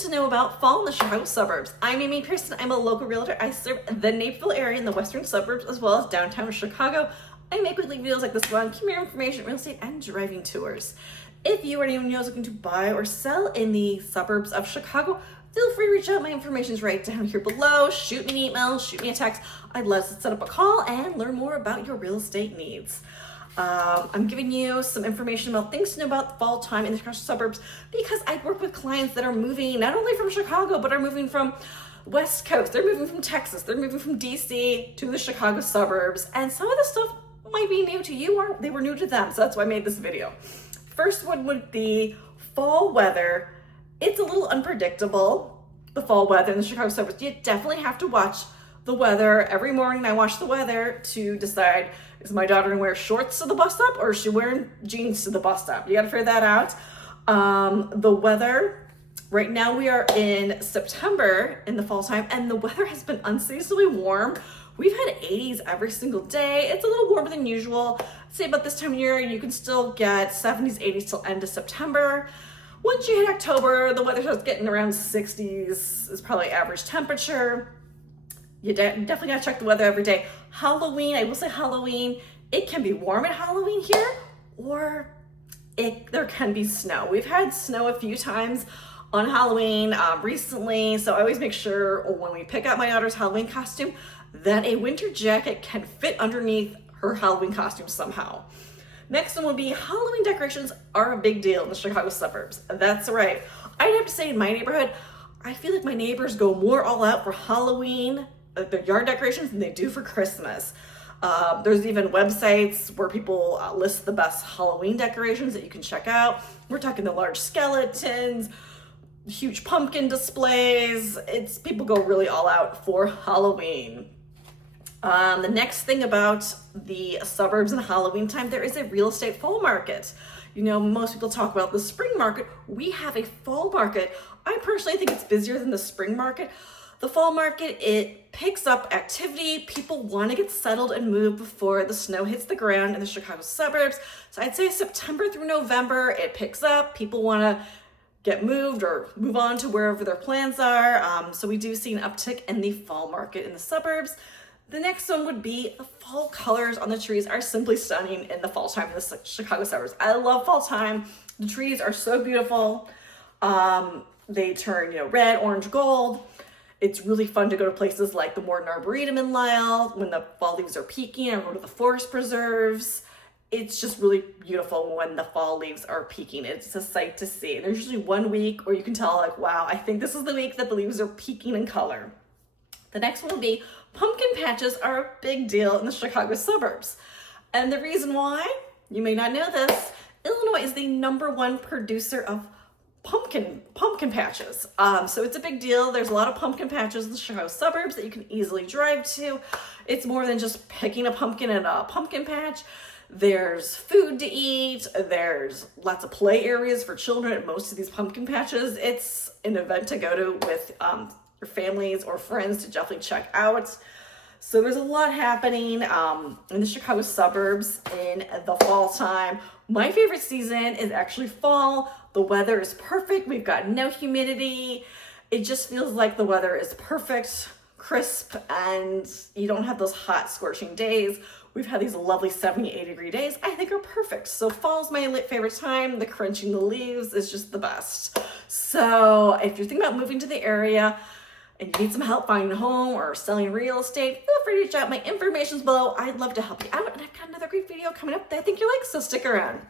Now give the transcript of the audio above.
to know about fall in the Chicago suburbs. I'm Amy Pearson. I'm a local realtor. I serve the Naperville area in the western suburbs as well as downtown Chicago. I make weekly videos like this one, community information, real estate, and driving tours. If you or anyone else looking to buy or sell in the suburbs of Chicago, feel free to reach out. My information is right down here below. Shoot me an email, shoot me a text. I'd love to set up a call and learn more about your real estate needs. I'm giving you some information about things to know about fall time in the Chicago suburbs because I work with clients that are moving not only from Chicago, but are moving from West Coast. They're moving from Texas. They're moving from DC to the Chicago suburbs. And some of the stuff might be new to you or they were new to them. So that's why I made this video. First one would be fall weather. It's a little unpredictable, the fall weather in the Chicago suburbs. You definitely have to watch the weather. Every morning I watch the weather to decide, is my daughter gonna wear shorts to the bus stop or is she wearing jeans to the bus stop? You gotta figure that out. The weather, right now we are in September in the fall time and the weather has been unseasonably warm. We've had 80s every single day. It's a little warmer than usual. I'd say about this time of year, you can still get 70s, 80s till end of September. Once you hit October, the weather starts getting around 60s is probably average temperature. You definitely gotta check the weather every day. Halloween, I will say Halloween, it can be warm at Halloween here, or there can be snow. We've had snow a few times on Halloween recently, so I always make sure when we pick out my daughter's Halloween costume that a winter jacket can fit underneath her Halloween costume somehow. Next one would be Halloween decorations are a big deal in the Chicago suburbs. That's right. I'd have to say in my neighborhood, I feel like my neighbors go more all out for Halloween, their yard decorations, than they do for Christmas. There's even websites where people list the best Halloween decorations that you can check out. We're talking the large skeletons, huge pumpkin displays. People go really all out for Halloween. The next thing about the suburbs and Halloween time, there is a real estate fall market. You know, most people talk about the spring market. We have a fall market. I personally think it's busier than the spring market. The fall market, it picks up activity. People want to get settled and move before the snow hits the ground in the Chicago suburbs. So I'd say September through November, it picks up. People want to get moved or move on to wherever their plans are. So we do see an uptick in the fall market in the suburbs. The next one would be the fall colors on the trees are simply stunning in the fall time in the Chicago suburbs. I love fall time. The trees are so beautiful. They turn, red, orange, gold. It's really fun to go to places like the Morton Arboretum in Lisle when the fall leaves are peaking, or go to the forest preserves. It's just really beautiful when the fall leaves are peaking. It's a sight to see. There's usually 1 week where you can tell, like, wow, I think this is the week that the leaves are peaking in color. The next one will be pumpkin patches are a big deal in the Chicago suburbs. And the reason why, you may not know this, Illinois is the #1 producer of pumpkin patches. So it's a big deal. There's a lot of pumpkin patches in the Chicago suburbs that you can easily drive to. It's more than just picking a pumpkin at a pumpkin patch. There's food to eat. There's lots of play areas for children at most of these pumpkin patches. It's an event to go to with your families or friends to definitely check out. So there's a lot happening in the Chicago suburbs in the fall time. My favorite season is actually fall. The weather is perfect. We've got no humidity. It just feels like the weather is perfect, crisp, and you don't have those hot, scorching days. We've had these lovely 70, 80-degree days I think are perfect. So fall's my favorite time. The crunching the leaves is just the best. So if you're thinking about moving to the area and you need some help finding a home or selling real estate, feel free to reach out. My information's below. I'd love to help you out. And I've got another great video coming up that I think you like, so stick around.